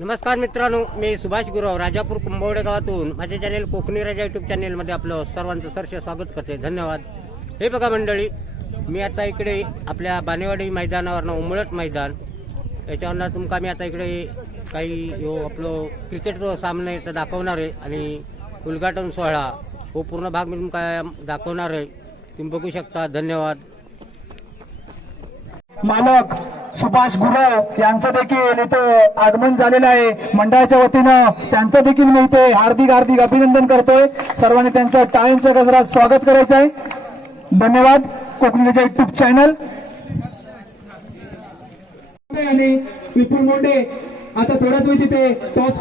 नमस्कार मित्रांनो, मी सुभाष गुरव राजापूर कुंभवडे गावातून माझे चॅनेल कोकणी राजा यूट्यूब चॅनेलमध्ये आपलं सर्वांचं सरसे स्वागत करते. धन्यवाद. हे बघा मंडळी, मी आता इकडे आपल्या बानेवाडी मैदानावरनं उमळट मैदान याच्यावरनं तुमका मी आता इकडे काही आपलं क्रिकेटचा सामना इथं दाखवणार आहे आणि उद्घाटन सोहळा हो पूर्ण भाग मी तुमका दाखवणार आहे. तुम्ही बघू शकता. धन्यवाद. मालक सुभाष गुरव यांचं देखील इथं आगमन झालेलं आहे. मंडळाच्या वतीनं त्यांचं देखील मी इथे हार्दिक अभिनंदन करतोय. सर्वांनी त्यांचं टाळ्यांच्या गजरात स्वागत करायचं आहे. धन्यवाद. कोकणीच्या युट्यूब चॅनल आणि विपुल मोंडे आता थोड्याच वेळ तिथे टॉस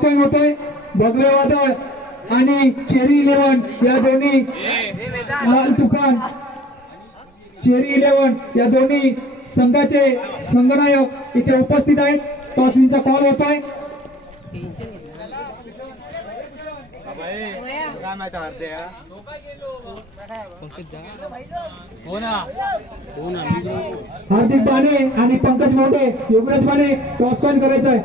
कॉइन होतोय. भगवे वादळ आणि चेरी 11 या दोन्ही लाल तुफान चेरी 11 या दोन्ही संघाचे संघनायक इथे उपस्थित आहेत. टॉसचा कॉल होतोय. हार्दिक बाणे आणि पंकज मोंडे, योगराज बाणे टॉस कॉइन करायचा आहे.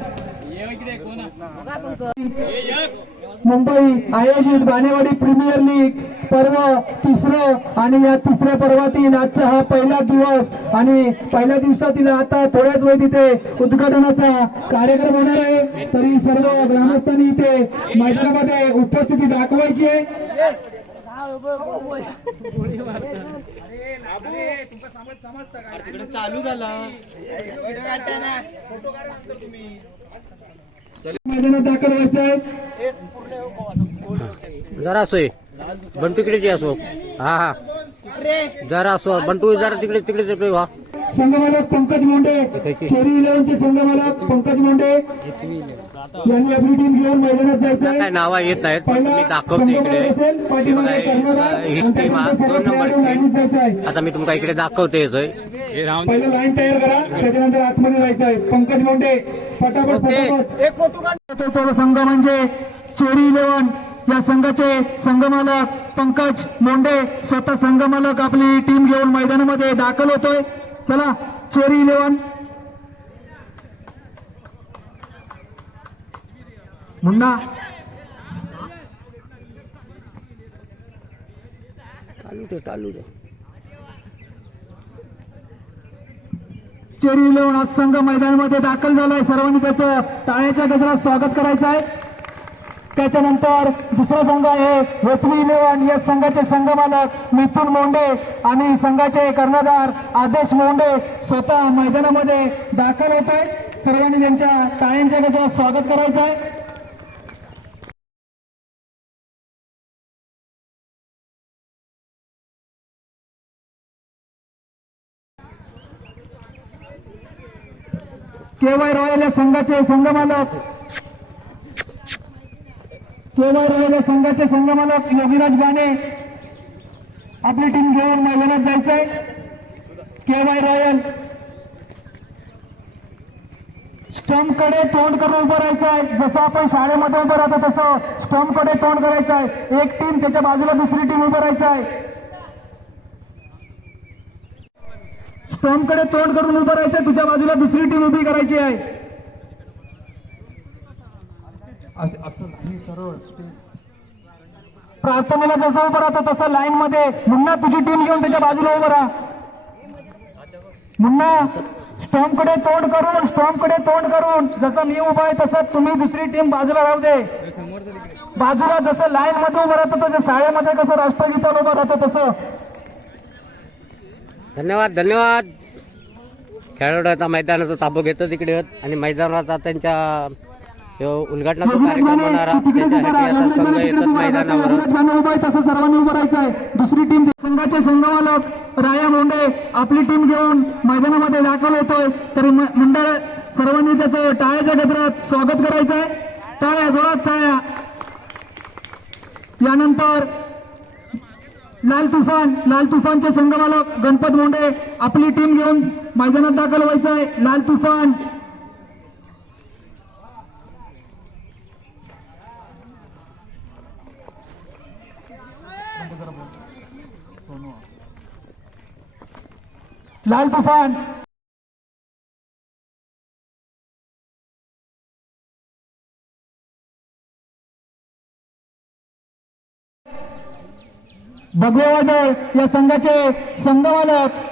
मुंबई आयोजित बानेवाडी प्रीमियर लीग पर्व तिसरं आणि या तिसऱ्या पर्वातील आजचा हा पहिला दिवस आणि पहिल्या दिवसातील आता थोड्याच वेळ तिथे उद्घाटनाचा कार्यक्रम होणार आहे. तरी सर्व ग्रामस्थांनी इथे मैदानामध्ये उपस्थिती दाखवायची आहे. चालू झाला मैदानात दाखल व्हायचं आहे. जरा असोय बंटू इकडे असो. हा जरा असो बंटू, जरा तिकडे तिकडे व्हा. संघमालक पंकज मोंडे, चेरी 11 चे संघमालक पंकज मोंडे यांनी आपली टीम घेऊन मैदानात जायचं आहे. काय नाव येत नाहीत, मी दाखवतो इकडे. ही टीम 2 नंबर. आता मी तुमका इकडे दाखवते. येतोय पहिलं लाईन तयार करा, त्याच्यानंतर आतमध्ये जायचं आहे. पंकज मोंडे फटाफट. तो संघ म्हणजे चेरी 11 या संघाचे संघमालक पंकज मोंडे स्वतः संघमालक आपली टीम घेऊन मैदानामध्ये दाखल होतोय. चला चेरी 11 मुन्ना चालू दे. चेरी 11 आज संघ मैदानामध्ये दाखल झालाय. सर्वांनी त्याचं टाळ्याच्या गजरात स्वागत करायचं आहे. त्याच्यानंतर दुसरा संघ आहे वेथवी 11 या संघाचे संघमालक मिथुन मोंडे आणि संघाचे कर्णधार आदेश मोंडे स्वतः मैदानामध्ये दाखल होत आहेत. सर्वांनी त्यांच्या टाळ्यांच्या गजरात स्वागत करायचं आहे. केवाय रॉयल या संघाचे संघमालक योगीराज बाणे आपली टीम घेऊन मैदानात जायचंय. केवाय रॉयल स्टंपकडे तोंड करून उभं राहायचं आहे. जसं आपण शाळेमध्ये उभं राहतो तसं स्टंपकडे तोंड करायचं आहे. एक टीम त्याच्या बाजूला दुसरी टीम उभं राहायचं आहे. स्टंपकडे तोंड करून उभं राहायचं, तुझ्या बाजूला दुसरी टीम उभी करायची आहे. प्रार्थनेला जसं उभं राहतं तसं लाईन मध्ये मुन्ना तुझी टीम घेऊन त्याच्या बाजूला उभं राहा. मुन्ना स्टंपकडे तोंड करून जसं मी उभा आहे तसं तुम्ही दुसरी टीम बाजूला राहू दे. बाजूला जसं लाईन मध्ये उभं राहतं तसं शाळेमध्ये कसं राष्ट्रगीताला उभं राहतं तसं. धन्यवाद. खेळाडू आता मैदानाचा ताबा घेतात तिकडे आणि मैदानात त्यांच्या उद्घाटनाचा कार्यक्रम होणार. त्याच्यासाठी संघ येतात मैदानावर. तसं सर्वांनी उभं राहायचं आहे. दुसरी टीम संघाचे संघमालक राया मोंडे आपली टीम घेऊन मैदानामध्ये दाखल होतोय. तरी मंडळ सर्वांनी त्याचं टाळ्याच्या गजरात स्वागत करायचं आहे. टाळ्या, जोरात टाळ्या. यानंतर लाल तुफानचे संघमालक गणपत मोंडे आपली टीम घेऊन मैदानात दाखल व्हायचं आहे. लाल तुफान लाल तुफान भगवे वादळ या संघाचे संघमालक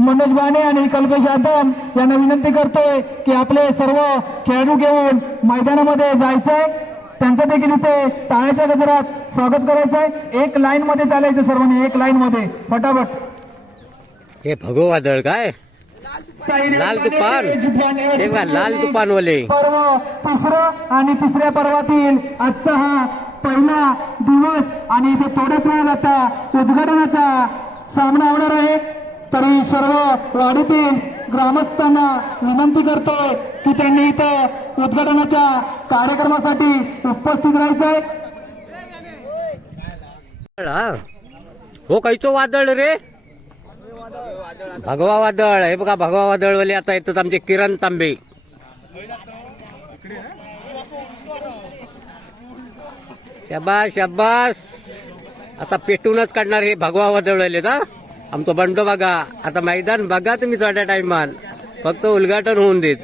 मनोज बाणे आणि कल्पेश यादव यांना विनंती करतोय की आपले सर्व खेळाडू घेऊन मैदानामध्ये जायचंय. त्यांचं देखील इथे टाळ्याच्या गजरात स्वागत करायचंय. एक लाईन मध्ये चालायचं सर्वांनी, एक लाईन मध्ये फटाफट. हे भगव वादळ काय लाल तुफान, हे बघा लाल तुफानवाले. पर्व तिसरं आणि तिसऱ्या पर्वातील आजचा हा पहिला दिवस आणि इथे थोड्याच वेळात आता उद्घाटनाचा सामना होणार आहे. तरी सर्व वाडीतील ग्रामस्थांना विनंती करतोय की त्यांनी इथं उद्घाटनाच्या कार्यक्रमासाठी उपस्थित राहायचंय. हो काहीचो वादळ रे, भगवा वादळ. हे बघा भगवा वादळवाले आता येतात आमचे किरण तांबे. शाबास शाबास, आता पेटूनच काढणार हे भगवा वादळवाले ना. आमचं बंड बघा, आता मैदान बघा तुम्ही थोड्या टायमान, फक्त उद्घाटन होऊन देत.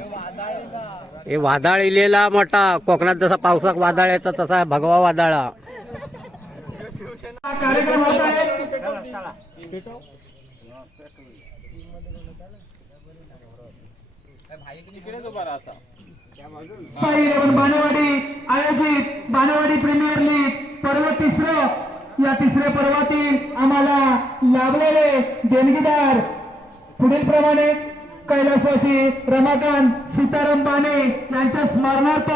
हे वादळ इलेला मोठा, कोकणात जसा पावसात वादळ येतात तसा भगवा वादळा. कार्यक्रम होत आहे. साई इलेव्हन बाणेवाडी आयोजित बाणेवाडी प्रीमियर लीग पर्व तिसरं. या तिसऱ्या पर्वातील आम्हाला लाभलेले देणगीदार पुढील प्रमाणे कैलासवासी रमाकांत सीताराम बाणे यांच्या स्मरणार्थ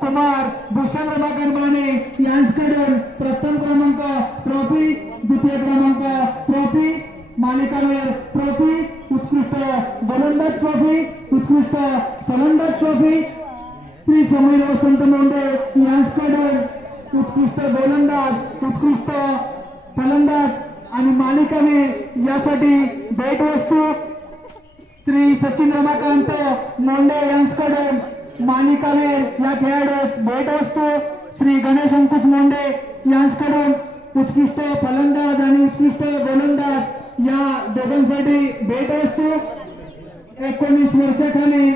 कुमार भूषण रमाकांत बाणे यांच्याकडून प्रथम क्रमांक ट्रॉफी, द्वितीय क्रमांक ट्रॉफी, मालिकावीर ट्रॉफी, उत्कृष्ट गोलंदाज ट्रॉफी, उत्कृष्ट फलंदाज ट्रॉफी, श्री समीर वसंत मोंडे यांच्याकडून उत्कृष्ट गोलंदाज, उत्कृष्ट फलंदाज आणि मालिकावीर यासाठी भेटवस्तू, श्री सचिन रमाकांत मोंडे यांच्याकडून मालिकावीर या खेळाडूस भेटवस्तू, श्री गणेश अंकुश मोंडे यांच्याकडून उत्कृष्ट फलंदाज आणि उत्कृष्ट गोलंदाज या दोघांसाठी भेटवस्तू. 19 वर्षाखाली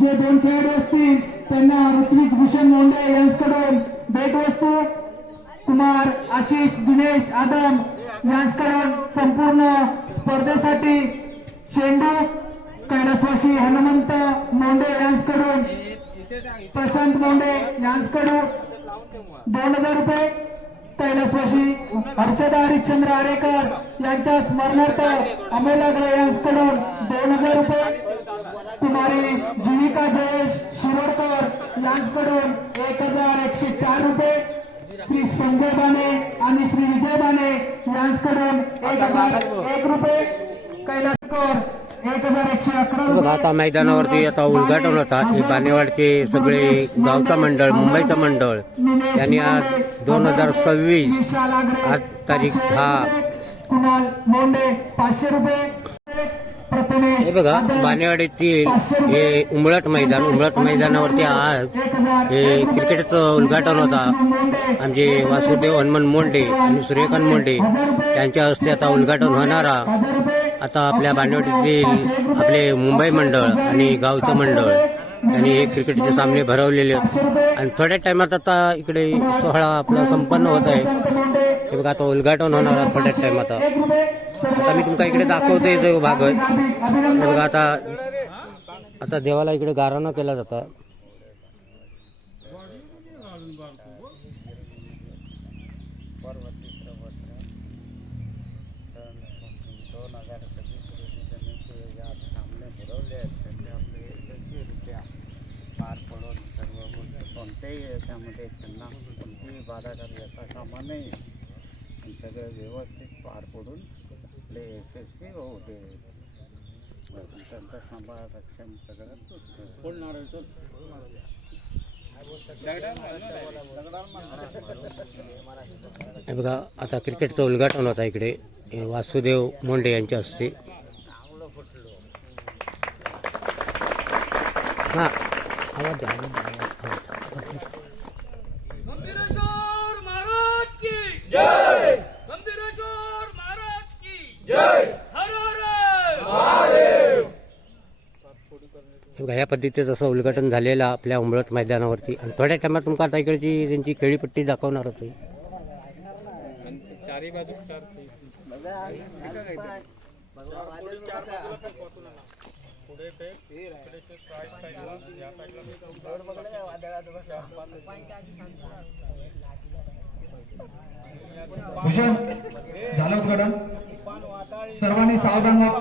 जे 2 खेळाडू असतील त्यांना ऋत्विक भूषण मोंडे यांच्याकडून भेटवस्तू, कुमार आशिष दिनेश आदम यांच्याकडून संपूर्ण स्पर्धेसाठी चेंडू, कैलासवासी हनुमंत मोंडे यांच्याकडून प्रशांत मोंडे यांच्याकडून 2000 रुपये, कैलासवासी हर्षदा हरिश्चंद्र आरेकर यांच्या स्मरणार्थ अमेलाग्र यांच्याकडून 2000 रुपये, कुमारी जीविका जयेश शिरोडकर यांच्याकडून 1104 रुपये, श्री संजय बाणे आणि श्री विजय बाणे यांच्याकडून 1001 रुपये, कैलासकर 1111 बघा आता मैदानावरती आता उद्घाटन होता. हे बानेवाडचे सगळे गावचा मंडळ, मुंबईचं मंडळ यांनी आज 2026 आज तारीख 10 कुणाल मोंडे 500 रुपये, हे बघा बानेवाडीतील हे उमळट मैदान, उमळट मैदानावरती आज हे क्रिकेटचं उद्घाटन होता. आमचे वासुदेव हनुमान मोंडे आणि सूर्यकांत मोंडे यांच्या हस्ते आता उद्घाटन होणारा. आता आपल्या बानेवाडीतील आपले मुंबई मंडळ आणि गावचं मंडळ यांनी हे क्रिकेटचे सामने भरवलेले आहेत आणि थोड्या टायमात आता इकडे सोहळा आपला संपन्न होत आहे. हे बघा आता उद्घाटन होणार आहे थोड्या टायमात. आता मी तुमका इकडे दाखवते जो भाग आहे. हे बघा आता देवाला इकडे गाराणं केला जातं. पार पडून सर्व गोष्टी कोणत्याही याच्यामध्ये त्यांना कोणतीही बाधा येता कामा नये आणि सगळं व्यवस्थित पार पडून आपले यशस्वी होऊ दे. त्यांचं सांभाळ रक्षण सगळं हे बघा आता क्रिकेटचं उद्घाटन होता इकडे वासुदेव मोंडे यांच्या हस्ते. हा आवाज द्या, आवाज द्या. गंभीरेश्वर महाराज की जय, गंभीरेश्वर महाराज की जय, हर हर महादेव. हे बघा या पद्धतीचं असं उद्घाटन झालेलं आपल्या उमळट मैदानावरती आणि थोड्या टायमात तुमका आता इकडची त्यांची खेळीपट्टी दाखवणार होती. भूषण झालं उद्घाटन. सर्वांनी सावधान व्हा.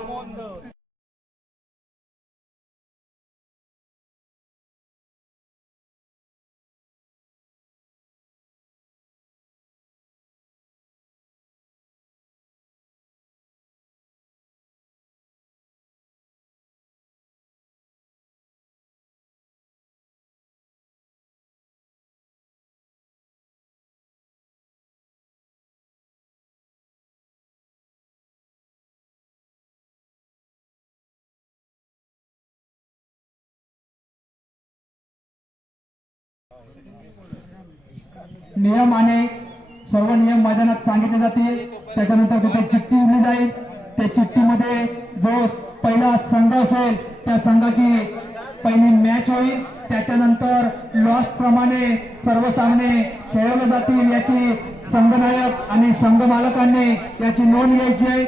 नियम आणि सर्व नियम मैदानात सांगितले जातील. त्याच्यानंतर तिथे चिठ्ठी उडली जाईल. त्या चिठ्ठीमध्ये जो पहिला संघ असेल त्या संघाची पहिली मॅच होईल. त्याच्यानंतर लॉस प्रमाणे सर्व सामने खेळवले जातील. याची संघनायक आणि संघ मालकांनी याची नोंद घ्यायची आहे.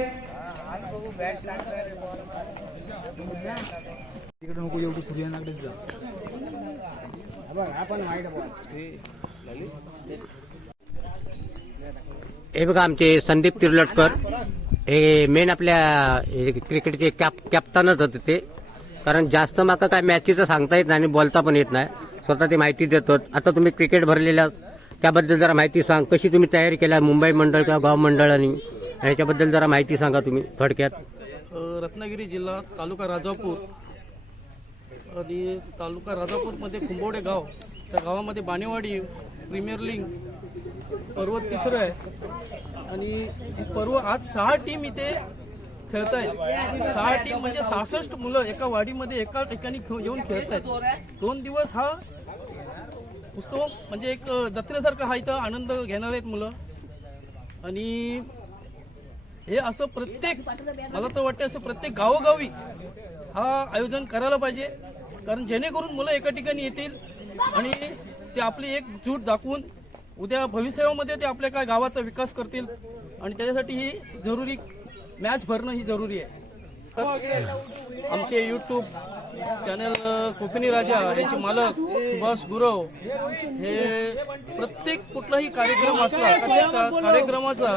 तिकडे नको एवढं सूर्यनाकडेच जा. हे बघा आमचे संदीप तिर्लटकर हे मेन आपल्या क्रिकेटचे कॅप्टनच होते ते. कारण जास्त माका काय मॅचीचं सांगता येत नाही आणि बोलता पण येत नाही. स्वतः ते माहिती देतात. आता तुम्ही क्रिकेट भरलेल्या त्याबद्दल जरा माहिती सांग. कशी तुम्ही तयारी केल्या मुंबई मंडळ किंवा गाव मंडळांनी ह्याच्याबद्दल जरा माहिती सांगा तुम्ही थोडक्यात. रत्नागिरी जिल्हा तालुका राजापूर आणि तालुका राजापूरमध्ये कुंभवडे गाव, त्या गावामध्ये बाणेवाडी प्रीमियर लीग पर्व तिसरं आहे. आणि हे पर्व आज 6 टीम इथे खेळत आहेत. 6 टीम म्हणजे 66 मुलं एका वाडीमध्ये एका ठिकाणी येऊन खेळत आहेत. 2 दिवस हा उत्सव म्हणजे एक जत्रेसारखा हा इथं आनंद घेणार आहेत मुलं. आणि हे असं प्रत्येक, मला तर वाटतं असं प्रत्येक गावोगावी हा आयोजन करायला पाहिजे. कारण जेणेकरून मुलं एका ठिकाणी येतील आणि ते आपली एकजूट दाखवून उद्या भविष्यामध्ये ते आपल्या काय गावाचा विकास करतील. आणि त्याच्यासाठी ही जरुरी मॅच भरणं ही जरुरी आहे. तर आमचे यूट्यूब चॅनल कोकणी राजा याचे मालक सुभाष गुरव हे प्रत्येक कुठलाही कार्यक्रम असला त्या कार्यक्रमाचा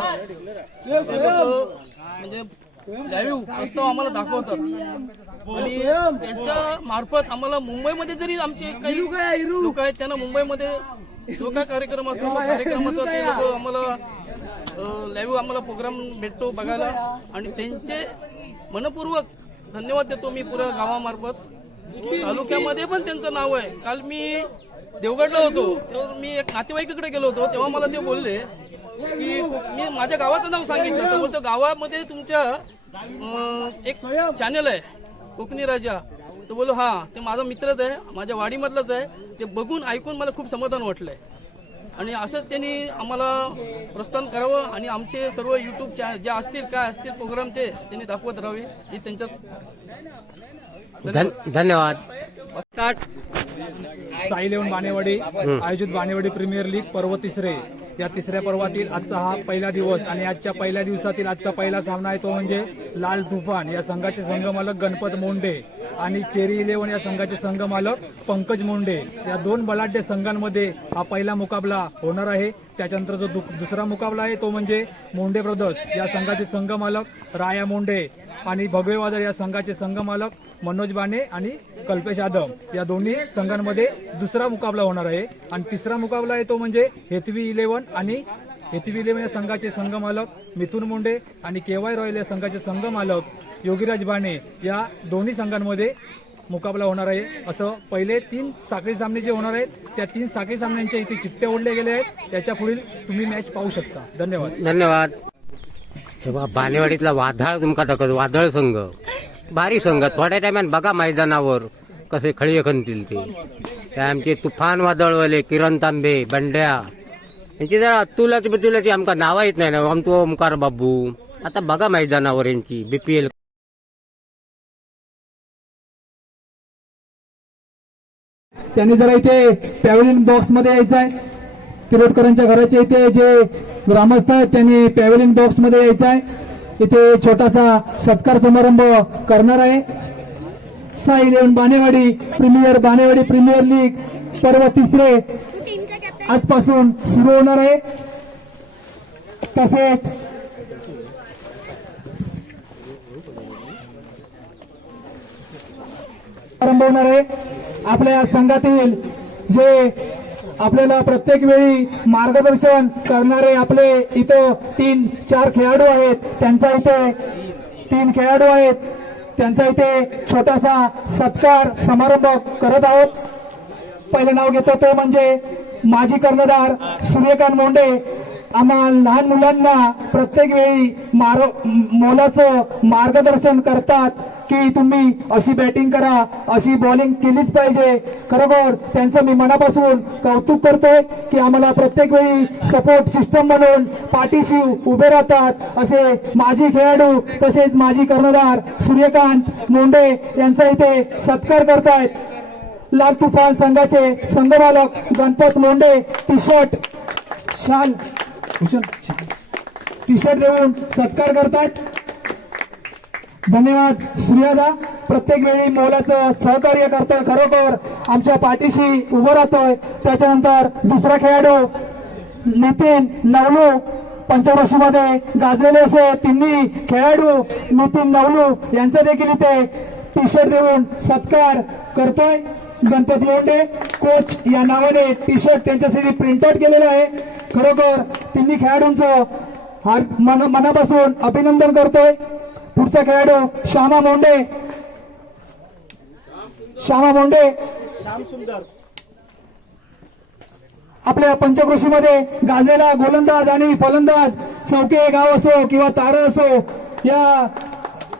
म्हणजे लाईव्ह प्रस्ताव आम्हाला दाखवतात. आणि त्यांच्या मार्फत आम्हाला मुंबईमध्ये जरी आमचे काही लोक आहेत त्यांना मुंबईमध्ये जो काय कार्यक्रम असतो त्या कार्यक्रमाचा ते लोक आम्हाला लाईव्ह आम्हाला प्रोग्राम भेटतो बघायला. आणि त्यांचे मनपूर्वक धन्यवाद देतो मी पुऱ्या गावामार्फत. तालुक्यामध्ये पण त्यांचं नाव आहे. काल मी देवगडला होतो तेव्हा मी एक नातेवाईकाकडे गेलो होतो तेव्हा मला ते बोलले की मी माझ्या गावाचं नाव सांगितलं तर बोलतो गावामध्ये तुमच्या एक चॅनल आहे कोकणी राजा. तो बोलो हा ते माझा मित्रच आहे, माझ्या वाडीमधलाच आहे. ते बघून ऐकून मला खूप समाधान वाटलंय. आणि असंच त्यांनी आम्हाला प्रोत्साहन करावं आणि आमचे सर्व यूट्यूब जे असतील काय असतील प्रोग्रामचे त्यांनी दाखवत राहावे ही त्यांच्यात. धन्यवाद. साई इलेव्हन बाणेवाडी आयोजित बाणेवाडी प्रीमियर लीग पर्व तिसरे. या तिसऱ्या पर्वातील आजचा हा पहिला दिवस आणि आजच्या पहिल्या दिवसातील आजचा पहिला सामना आहे तो म्हणजे लाल तुफान या संघाचे संघमालक गणपत मोंडे आणि चेरी इलेव्हन या संघाचे संघमालक पंकज मोंडे. या 2 बलाढ्य संघांमध्ये हा पहिला मुकाबला होणार आहे. त्याच्यानंतर जो दुसरा मुकाबला आहे तो म्हणजे मोंडे ब्रदर्स या संघाचे संघमालक राया मोंडे आणि भगवे वादळ या संघाचे संघमालक मनोज बाणे आणि कल्पेश यादव. या दोन्ही संघांमध्ये दुसरा मुकाबला होणार आहे. आणि तिसरा मुकाबला आहे तो म्हणजे हेतवी इलेव्हन आणि हेतवी इलेव्हन या संघाचे संघमालक मिथुन मुंडे आणि केवाय रॉयल या संघाचे संघमालक योगीराज बाणे. या दोन्ही संघांमध्ये मुकाबला होणार आहे. असं पहिले 3 साखळी सामने जे होणार आहेत त्या 3 साखळी सामन्यांच्या इथे चिठ्ठ्या ओढल्या गेल्या आहेत. याच्या पुढील तुम्ही मॅच पाहू शकता. धन्यवाद. धन्यवाद. हे बघा बानेवाडीतला वादळ तुमका दाखवतो. वादळ संघ भारी संघ. थोड्या टायमान बघा मैदानावर कसे खळी खणतील ते आमचे तुफान वादळवाले किरण तांबे बंड्या यांची जरा तुलाची बितुलाची आमका नावा येत नाही ना. आमचो ओमकार बाबू आता बघा मैदानावर यांची BPL. त्यांनी जरा इथे पॅव्हलियन बॉक्स मध्ये यायचं आहे. तिरोडकरांच्या घराच्या इथे जे ग्रामस्थ आहेत त्यांनी पॅव्हेलियन बॉक्स मध्ये यायचं आहे. इथे छोटासा सत्कार समारंभ करणार आहे. साई 11 बानेवाडी प्रीमियर लीग पर्व तिसरे आजपासून सुरू होणार आहे. तसेच आरंभ होणार आहे. आपल्या संघातील जे आपल्याला प्रत्येक वेळी मार्गदर्शन करणारे आपले इथं 3-4 खेळाडू आहेत. त्यांचा इथे छोटासा सत्कार समारंभ करत आहोत. पहिलं नाव घेतो तो म्हणजे माजी कर्णधार सूर्यकांत मोंडे. आम्हा लहान मुलांना प्रत्येक वेळी मोलाचं मार्गदर्शन करतात की तुम्ही अशी बॅटिंग करा, अशी बॉलिंग केलीच पाहिजे. खरोखर त्यांचं मी मनापासून कौतुक करतोय की आम्हाला प्रत्येक वेळी सपोर्ट सिस्टम म्हणून पाठीशी उभे राहतात. असे माजी खेळाडू तसेच माजी कर्णधार सूर्यकांत मोंडे यांचा इथे सत्कार करतायत. लाल तुफान संघाचे संघमालक गणपत मोंडे टी शर्ट देऊन सत्कार करतायत. धन्यवाद सूर्यादा, प्रत्येक वेळी मोलाचं सहकार्य करतोय, खरोखर आमच्या पाठीशी उभं राहतोय. त्याच्यानंतर दुसरा खेळाडू नितीन नवलू, पंचवर्षीमध्ये गाजलेले असे तिन्ही खेळाडू नितीन नवलू यांचा देखील इथे टी शर्ट देऊन सत्कार करतोय. गणपत मोंडे कोच या नावाने टी शर्ट त्यांच्यासाठी प्रिंट आउट केलेलं आहे. खरोखर तिन्ही खेळाडूंचं मनापासून अभिनंदन करतोय. पुढचा खेळाडू श्यामा मोंडे आपल्या पंचकृषीमध्ये गाजलेला गोलंदाज आणि फलंदाज, चौके गाव असो किंवा तारं असो, या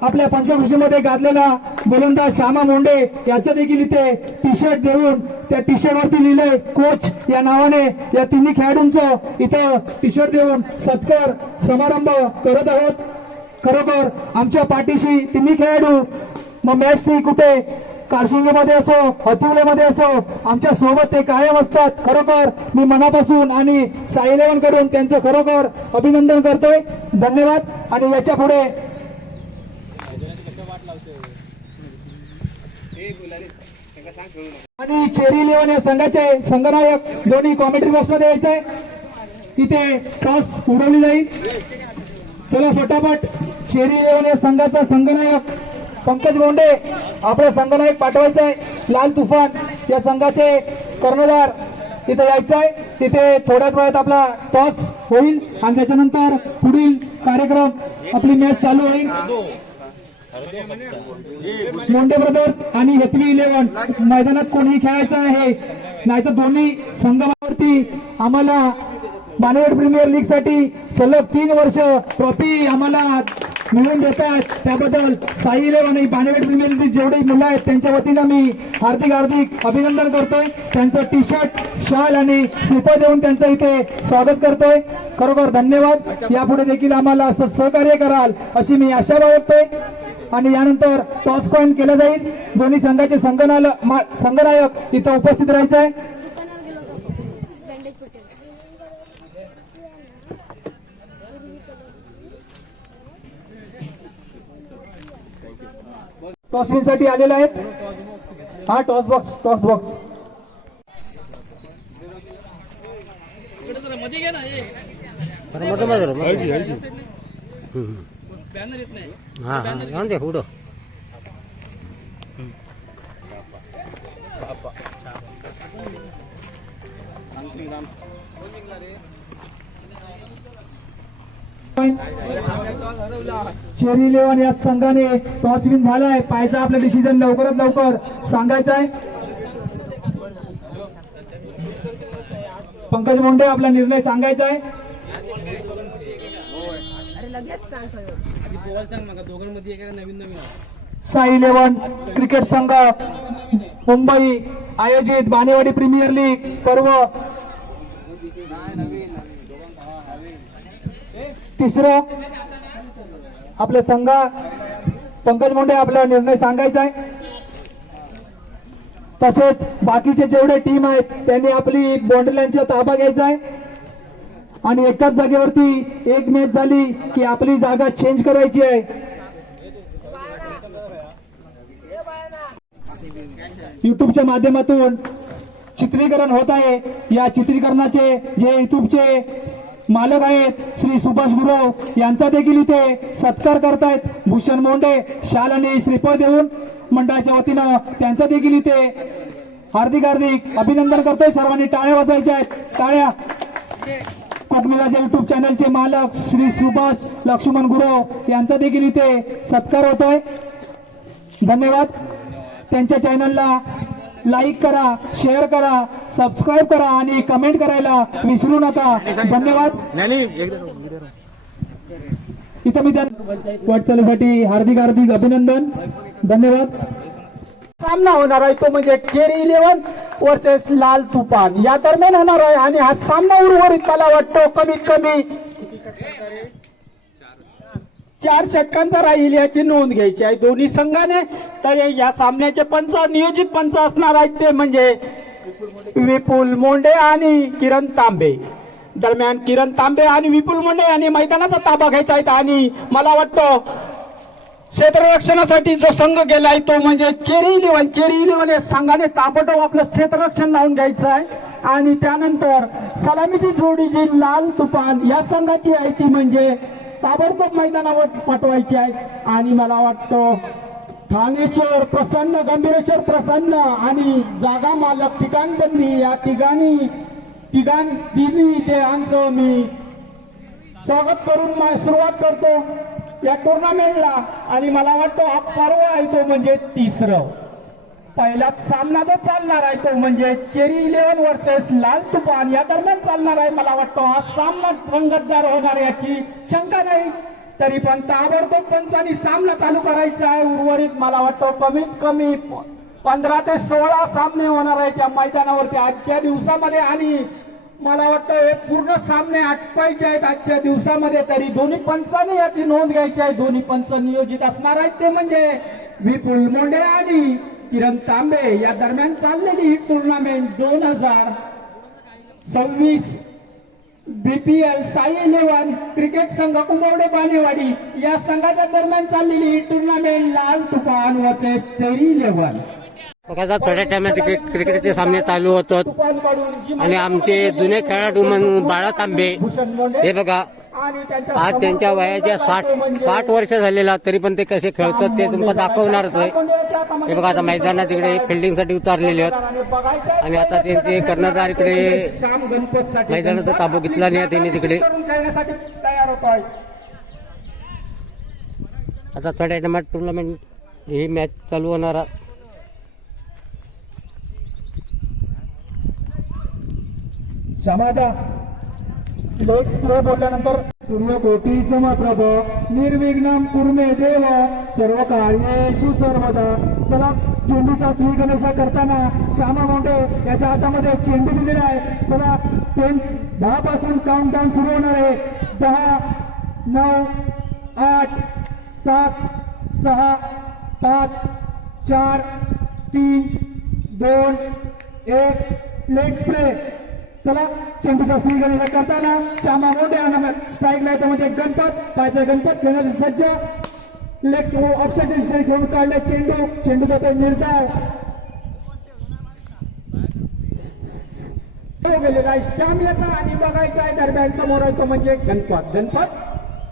आपल्या पंचकृषीमध्ये गाजलेला गोलंदाज श्यामा मोंडे याचा देखील इथे टी शर्ट देऊन त्या टी शर्ट वरती लिहिलंय कोच या नावाने. या तिन्ही खेळाडूंचं इथं टी शर्ट देऊन सत्कार समारंभ करत आहोत. खरोखर आमच्या पाठीशी तिन्ही खेळाडू, मग मॅच ती कुठे कारशिंगेमध्ये असो, हतिवलेमध्ये असो, आमच्या सोबत ते कायम असतात. खरोखर मी मनापासून आणि साई 11 कडून त्यांचं खरोखर अभिनंदन करतोय. धन्यवाद. आणि याच्या पुढे आणि चेरी 11 या संघाचे संघनायक दोन्ही कॉमेंट्री बॉक्स मध्ये यायचंय. इथे टॉस उडवली जाईल. चला फटाफट. चेरी 11 या संघाचा संघनायक पंकज मोंडे आपला संघनायक पाठवायचा आहे. लाल तुफान या संघाचे कर्णधार इथे यायचं आहे. तिथे थोड्याच वेळात आपला टॉस होईल आणि त्याच्यानंतर पुढील कार्यक्रम आपली मॅच चालू होईल. मोंडे ब्रदर्स आणि हेतवी 11 मैदानात कोणीही खेळायचं आहे, नाहीतर दोन्ही संघावरती आम्हाला बानेवाडी प्रीमियर लीग साठी सलग 3 वर्ष ट्रॉफी आम्हाला मिळवून देतात. त्याबद्दल साई 11 आणि बानेवाडी प्रीमियर लीग जेवढे मुलं आहेत त्यांच्या वतीनं मी हार्दिक अभिनंदन करतोय. त्यांचं टी शर्ट, शाल आणि स्लिपर देऊन त्यांचं इथे स्वागत करतोय. खरोखर धन्यवाद. यापुढे देखील आम्हाला असं सहकार्य कराल अशी मी आशा बाळगतोय. आणि यानंतर टॉस कॉइन केलं जाईल. दोन्ही संघाचे संघनायक इथं उपस्थित राहायचं आहे. टॉस साठी आलेले आहेत. हा टॉस बॉक्स मध्ये घे ना, बॅनर येत नाही. हा जाऊन दे उडो. चेरी 11 या संघाने टॉस विन झालाय. पाहायचा आपला डिसिजन लवकरात लवकर सांगायचा आहे. पंकज मोंडे आपला निर्णय सांगायचा आहे. साई 11 क्रिकेट संघ मुंबई आयोजित बानेवाडी प्रीमियर लीग पर्व तिसरं आपल्या संघ पंकज मोंडे आपला निर्णय सांगायचा आहे. तसेच बाकीचे जेवढे टीम आहेत त्यांनी आपली बॉन्डलांचा ताबा घ्यायचा आहे आणि एकाच जागेवरती एक मॅच झाली की आपली जागा चेंज करायची आहे. युट्यूबच्या माध्यमातून चित्रीकरण होत आहे. या चित्रीकरणाचे जे युट्यूबचे मालक आहेत श्री सुभाष गुरव यांचा देखील इथे सत्कार करतायत. भूषण मोंडे शाल आणि श्रीफळ देऊन मंडळाच्या वतीनं त्यांचा देखील इथे हार्दिक अभिनंदन करतोय. सर्वांनी टाळ्या वाजवायच्या आहेत. टाळ्या. कोकणी राजा युट्यूब चॅनलचे मालक श्री सुभाष लक्ष्मण गुरव यांचा देखील इथे सत्कार होतोय. धन्यवाद. त्यांच्या चॅनलला लाईक करा, शेअर करा, सबस्क्राईब करा आणि कमेंट करायला विसरू नका. धन्यवाद. इथं मी वाटचालीसाठी हार्दिक अभिनंदन. धन्यवाद. सामना होणार आहे तो म्हणजे चेरी 11 वर्सेस लाल तुफान या दरम्यान होणार आहे आणि हा सामना उर्वरित मला वाटतो कमीत कमी 4 षटकांचा राहील याची नोंद घ्यायची आहे दोन्ही संघाने. तर या सामन्याचे नियोजित पंच असणार आहेत ते म्हणजे विपुल मोंडे आणि किरण तांबे. दरम्यान किरण तांबे आणि विपुल मोंडे यांनी मैदानाचा ताबा घ्यायचा आहे आणि मला वाटतं क्षेत्ररक्षणासाठी जो संघ गेलाय तो म्हणजे चेरी 11 या संघाने ताबडतोब आपलं क्षेत्ररक्षण लावून घ्यायचं आहे आणि त्यानंतर सलामीची जोडी जी लाल तुफान या संघाची आहे ती म्हणजे ताबडतोब मैदानावर पाठवायची आहे. आणि मला वाटतं ठाणेश्वर प्रसन्न, गंभीरेश्वर प्रसन्न आणि जागा मालक ठिकाणबंदी या तिघांनी त्यांचं मी स्वागत करून सुरुवात करतो या टुर्नामेंटला. आणि मला वाटतं हा पर्व आहे तो म्हणजे तिसरं. पहिला सामना जो चालणार आहे तो म्हणजे चेरी 11 वर्सेस लाल तुफान या दरम्यान चालणार आहे. मला वाटतं हा सामना रंगतदार होणार याची शंका नाही. तरी पण ताबडतोब पंचांनी सामना चालू करायचा आहे. उर्वरित मला वाटतं कमीत कमी 15 ते 16 सामने होणार आहेत त्या मैदानावरती आजच्या दिवसामध्ये आणि मला वाटतं हे पूर्ण सामने आटपायचे आहेत आजच्या दिवसामध्ये. तरी दोन्ही पंचांनी याची नोंद घ्यायची आहे. दोन्ही पंच नियोजित असणार आहेत ते म्हणजे विपुल मोंडे आणि किरण तांबे. या दरम्यान चाललेली ही टुर्नामेंट 2026 BPL साई 11 क्रिकेट संघ कुंभवडे बानेवाडी या संघाच्या दरम्यान चाललेली ही टुर्नामेंट लाल तुफान वर्सेस चेरी 11. बघा थोड्या टायमात क्रिकेटचे सामने चालू होतात आणि आमचे जुने खेळाडू म्हणून बाळा तांबे हे बघा आज त्यांच्या वयाच्या 60 वर्ष झालेला तरी पण ते कसे खेळतात ते तुम्हाला दाखवणारच आहे. हे बघा आता मैदानात इकडे फिल्डिंगसाठी उतारलेले आहेत आणि आता त्यांचे कर्णधार इकडे मैदानाचा ताबा घेतला नाही त्यांनी तिकडे. आता थोड्या टायमात टुर्नामेंट ही मॅच चालू होणार. क्षमादा लेट्स प्ले बोलल्यानंतर सूर्यकोटी समप्रभ निर्विघ्नं कुर्मे देव सर्व कार्येषु सर्वदा. चला चेंडूचा श्रीगणेशा करताना श्यामा मोंडे याच्या हातामध्ये चेंडू दिलेला आहे. चला 10 पासून काउंटडाऊन सुरू होणार आहे. 10 9 8 7 6 5 4 3 2 1 लेट्स प्ले. चला चेंडूचा श्रीगणेशा करताना श्यामा मोंडे यांना स्ट्राईकला येतो म्हणजे गणपत पाहिजे. गणपत खेळण्याची सज्ज लेफ्ट ऑफसाईड दिशेने घेऊन काढले चेंडू जातो निर्धाव गेलेला आहे श्याम याचा आणि बघायचा आहे दरम्यान समोर आहे तो म्हणजे गणपत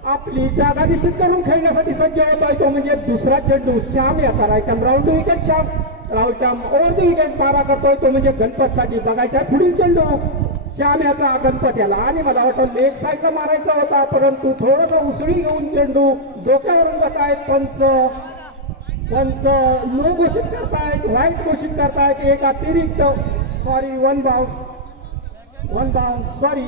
आपली जागा निश्चित करून खेळण्यासाठी सज्ज होतोय तो म्हणजे दुसरा चेंडू श्याम याचा right round wicket Rahul Shyam over the wicket पारा करतोय तो म्हणजे गणपत साठी बघायचा पुढील चेंडू श्याम याचा गणपत याला आणि मला वाटतं लेग साईडला मारायचा होता परंतु थोडस उसळी घेऊन चेंडू डोक्यावरून जात आहेत. पंच नो घोषित करतायत, राईट घोषित करतायत. एक अतिरिक्त सॉरी वन बाउन्स सॉरी.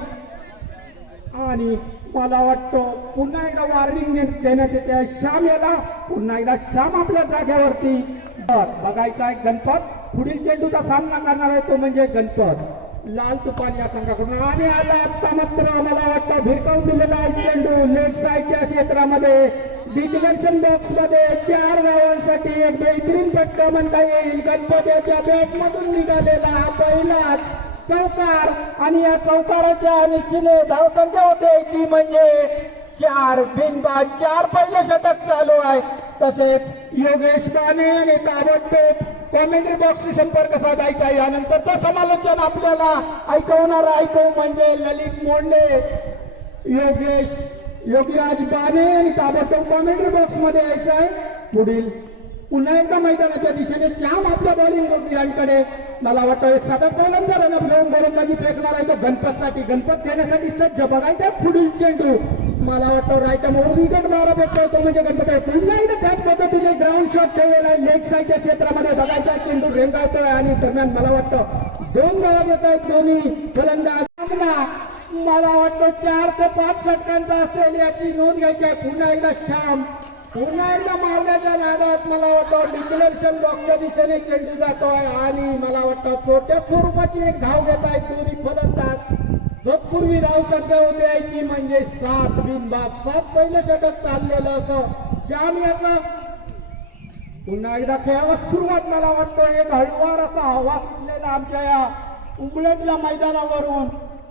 आणि मला वाटतं पुन्हा एकदा वॉर्निंग देण्यात येते श्याम याला. पुन्हा एकदा श्याम आपल्या जागेवरती बघायचा आहे गणपत पुढील चेंडूचा सामना करणार आहे तो म्हणजे गणपत. लाल तुपान या संघाकडून आणि आता मात्र मला वाटतं भिरकावून दिलेला आहे चेंडू लेग साईडच्या क्षेत्रामध्ये डिक्लेरेशन बॉक्स मध्ये 4 धावांसाठी एक बेहतरीन फटका म्हणता येईल. गणपतीच्या बॅटमधून निघालेला हा पहिलाच चौकार आणि या चौकाराच्या निश्चिने धावसंख्या होते ती म्हणजे 4 बिनबाद 4 पहिले षटक चालू आहे. तसेच योगेश बाने आणि ताबडतोब कॉमेंट्री बॉक्सशी संपर्क साधायचा. यानंतरचं समालोचन आपल्याला ऐकवणार ऐकू म्हणजे ललित मोंडे, योगीराज बाने आणि ताबडतोब कॉमेंट्री बॉक्स मध्ये यायचं आहे. पुढील पुन्हा एकदा मैदानाच्या दिशेने श्याम आपल्या बॉलिंग यांकडे मला वाटतं एक 7-8 बॉलांचा रनअप घेऊन गोलंदाजी फेकणार आहे तो गणपतसाठी. गणपत घेण्यासाठी सज्ज बघायचा पुढील चेंडू मला वाटतं राईट मोर विकेट मारा फेकतोय तो म्हणजे गणपत आहे. पुन्हा एकदा त्याच पद्धतीने ग्राउंड शॉट ठेवलेला आहे लेग साईडच्या क्षेत्रामध्ये बघायचा चेंडू रेंगाळतोय आणि दरम्यान मला वाटतं 2 धावा देत आहेत दोन्ही फलंदाज. मला वाटतं 4 ते 5 षटकांचा असेल याची नोंद घ्यायची आहे. पुन्हा एकदा श्याम पुन्हा एकदा मारण्याच्या नादात मला वाटतं डिक्लेरेशन बॉक्सच्या दिशेने चेंडू जातोय आणि मला वाटतं छोट्या स्वरूपाची एक धाव घेत आहेत दोन्ही फलंदाज. तत्पूर्वी धाव संख्या होते आहे ती म्हणजे 7 बिनबाद 7 पहिलं षटक चाललेलं असं श्याम याचा पुन्हा एकदा खेळाला सुरुवात मला वाटतं एक हळूवार असा हवा सुटलेला आमच्या या उंबळटल्या मैदानावरून.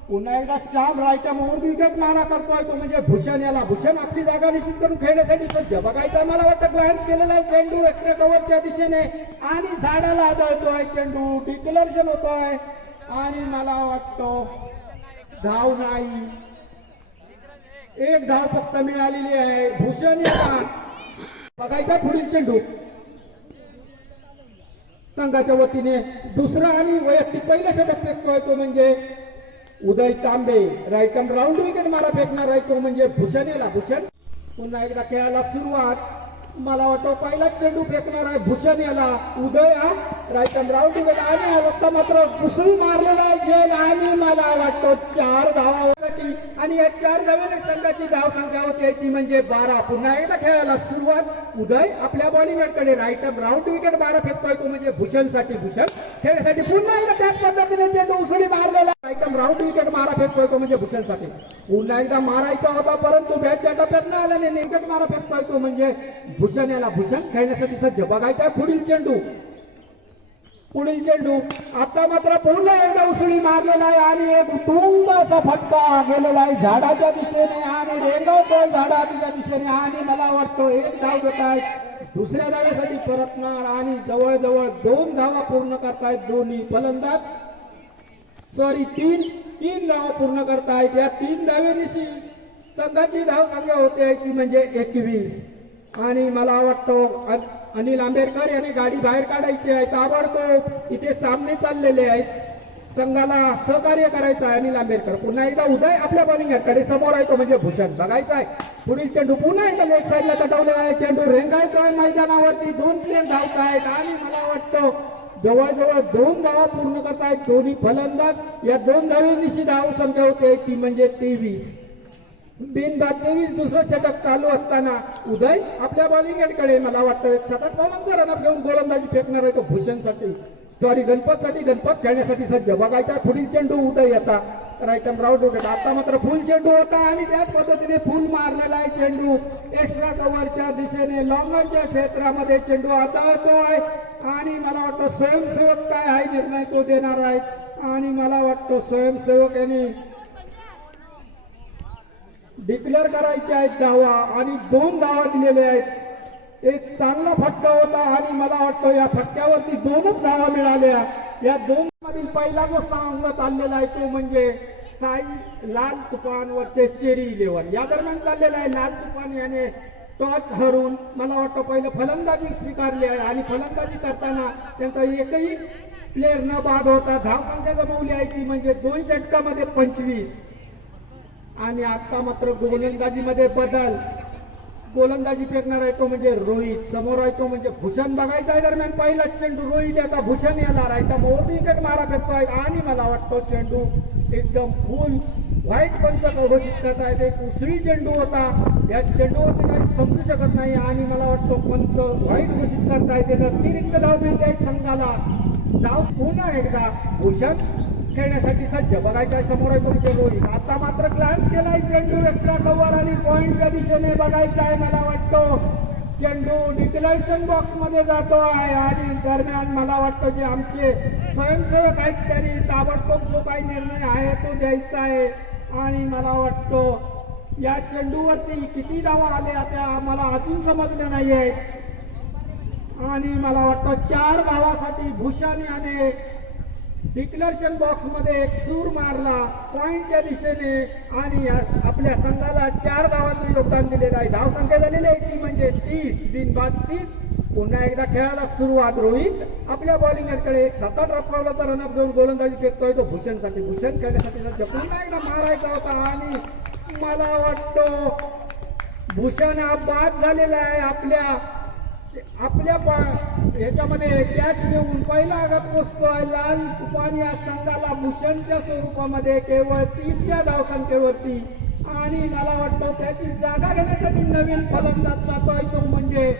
पुन्हा एकदा श्याम राईट मोर विकेट मारा करतोय तो म्हणजे भूषण याला. भूषण आपली जागा निश्चित करून खेळण्यासाठी सज्ज बघायचा मला वाटतं ग्लॅन्स केलेला आहे चेंडू एक्स्ट्रा कव्हरच्या दिशेने आणि झाडाला आदळतोय चेंडू डिक्लेरेशन होतोय आणि मला वाटतं धाव नाही एक धाव फक्त मिळालेली आहे. भूषण याला बघायचा पुढील चेंडू संघाच्या वतीने दुसरा आणि वैयक्तिक पहिलं षटक फेकतोय तो म्हणजे उदय तांबे. राईट राऊंड विकेट मारा फेकणार आहे तो म्हणजे भूषण याला. भूषण पुन्हा एकदा खेळायला सुरुवात मला वाटतं पहिला चेंडू फेकणार आहे भूषण याला. उदय हा राईट राऊंड विकेट आणि आता मात्र कुसळी मारलेला आहे झेल आणि मला वाटतं 4 धावांसाठी आणि या 4 धावेने संघाची धाव संख्या होती ती म्हणजे 12. पुन्हा एकदा खेळायला सुरुवात उदय आपल्या बॉलिंगकडे राईट राऊंड विकेट 12 फेकतोय तो म्हणजे भूषणसाठी. भूषण खेळण्यासाठी पुन्हा एकदा त्याच पद्धतीने चेंडू उसळी मारलेला राईट राऊंड विकेट मारा फेकतोय तो म्हणजे भूषणसाठी. पुन्हा एकदा मारायचा होता परंतु बॅटच्या टप्प्यात न आल्याने विकेट मारा फेकतोय तो म्हणजे भूषण याला. भूषण खेळण्यासाठी सज्ज बघायचा पुढील चेंडू आता मात्र पुन्हा एकदा उसळी मारलेला आहे आणि एक तुंग असा फटका गेलेला आहे झाडाच्या दिशेने आणि रेंगावतोय झाडाच्या दिशेने आणि मला वाटतं 1 धाव घेत आहेत. दुसऱ्या धावेसाठी परतणार आणि जवळजवळ 2 धावा पूर्ण करतायत दोन्ही फलंदाज. सॉरी 3 धावा पूर्ण करतायत. या 3 धावेनिशी संघाची धाव संख्या होते ती म्हणजे 21 आणि मला वाटतं अनिल आंबेडकर यांनी गाडी बाहेर काढायची आहे. ताबडतोब इथे सामने चाललेले आहेत संघाला सहकार्य करायचं आहे अनिल आंबेडकर. पुन्हा एकदा उदय आपल्या बॉलिंगकडे समोर आहे तो म्हणजे भूषण बघायचा आहे पुढील चेंडू पुन्हा एकदा लेग साईडला तटवलेला आहे चेंडू रेंगाळतोय मैदानावरती 2 प्लेयर धावत आहेत आणि मला वाटतं जवळजवळ 2 धावा पूर्ण करतायत दोन्ही फलंदाज. या 2 धावेनिशी धाव संख्या होते ती म्हणजे 23 बिनबाद 23. दुसरं षटक चालू असताना उदय आपल्या बॉलिंगकडे मला वाटतं 7-8 बॉलांचा रनअप घेऊन गोलंदाजी फेकणार आहे तो भूषणसाठी सॉरी गणपतसाठी. गणपत खेळण्यासाठी सज्ज बघायचा पुढील चेंडू उदय याचा राईट राऊंड विकेट. आता मात्र फुल चेंडू होता आणि त्याच पद्धतीने फुल मारलेला आहे चेंडू एक्स्ट्रा कव्हरच्या दिशेने लॉंगच्या क्षेत्रामध्ये चेंडू हाताळतोय आणि मला वाटतं स्वयंसेवक काय आहे निर्णय तो देणार आहेत आणि मला वाटतं स्वयंसेवक यांनी डिक्लेअर करायचे आहेत धावा आणि 2 धावा दिलेल्या आहेत. एक चांगला फटका होता आणि मला वाटतं या फटक्यावरती 2च धावा मिळाल्या. या 2 मधील पहिला जो संघ चाललेला आहे तो म्हणजे लाल तुफान वर्सेस चेरी 11 या दरम्यान चाललेला आहे. लाल तुफान याने टॉच हरून मला वाटतं पहिलं फलंदाजी स्वीकारली आहे आणि फलंदाजी करताना त्यांचा एकही प्लेअर न बाद होता धाव संख्या गमावली आहे ती म्हणजे 2 षटकामध्ये 25 आणि आता मात्र गोलंदाजीमध्ये बदल. गोलंदाजी फेकणार आहे तो म्हणजे रोहित. समोर आहे तो म्हणजे भूषण बघायचा आहे. दरम्यान पहिला चेंडू रोहित याचा भूषण याला राईट मोर विकेट मारा फेकतोय आणि मला वाटतो चेंडू एकदम फुल व्हाईट पंच घोषित करतायत. एक उसळी चेंडू होता या चेंडूवरती काही समजू शकत नाही आणि मला वाटतो पंच व्हाईट घोषित करतायत. अतिरिक्त धाव मिळते संघाला. धाव पुन्हा एकदा भूषण खेळण्यासाठी सज्ज बघायचा आहे. समोर आहे तुमचे रोहित. आता मात्र ग्लान्स केलाय चेंडू एक्स्ट्रा कव्हर आणि पॉइंटच्या दिशेने बघायचा आहे. मला वाटतं चेंडू डिक्लेरेशन बॉक्स मध्ये जातो आहे आणि दरम्यान मला वाटतं जे आमचे स्वयंसेवक आहेत त्यांनी ताबडतोब जो काही निर्णय आहे तो द्यायचा आहे. आणि मला वाटतं या चेंडूवरती किती धावा आल्या त्या आम्हाला अजून समजल्या नाही आहेत. आणि मला वाटतं 4 धावासाठी भूषण याने डिक्लेरेशन बॉक्स मध्ये एक सूर मारला पॉइंटच्या दिशेने आणि आपल्या संघाला 4 धावांचं योगदान दिलेलं आहे. धाव संख्या झालेली आहे ती म्हणजे 30 बिनबाद 30. पुन्हा एकदा खेळाला सुरुवात. रोहित आपल्या बॉलिंगकडे एक 7-8 रफावलाचा रनअप घेऊन गोलंदाजी फेकतोय तो भूषणसाठी. भूषण खेळण्यासाठी पुन्हा एकदा मारायचा होता आणि मला वाटतं भूषण हा बाद झालेला आहे. आपल्या ह्याच्यामध्ये कॅच घेऊन पहिला आघात पोचतोय. लाल तुफान या संघाला भूषणच्या स्वरूपामध्ये केवळ 30 या धावसंख्येवरती आणि मला वाटतं त्याची जागा घेण्यासाठी नवीन फलंदाज जातोय तो म्हणजे